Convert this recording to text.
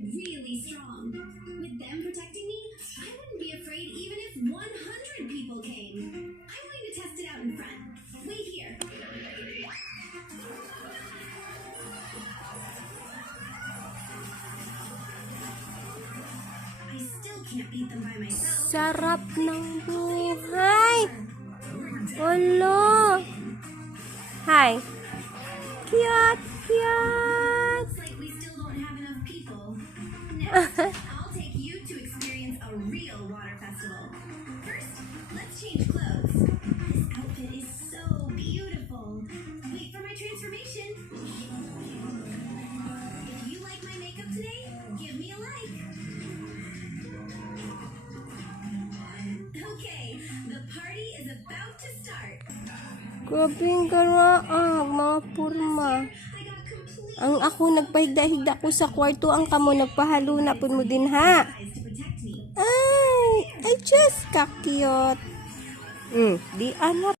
really strong. With them protecting me, I wouldn't be afraid even if 100 people came. I'm going to test it out in front. Wait here. I still can't beat them by myself. Sarap ng buhay. Olo. Hi. Cute, cute. Looks like we still don't have enough people. Next, I'll take you to experience a real water festival. First, let's change clothes. This outfit is so beautiful. Wait for my transformation. If you like my makeup today, give me a like. Okay, the party is about to start. Grabing garaang, mga purma. I got complete Ang ako nagpahigda-higda ko sa kwarto, ang kamo nagpahaluna pud mo din ha. eyes to protect me. Ay just ka-cute. Di anak.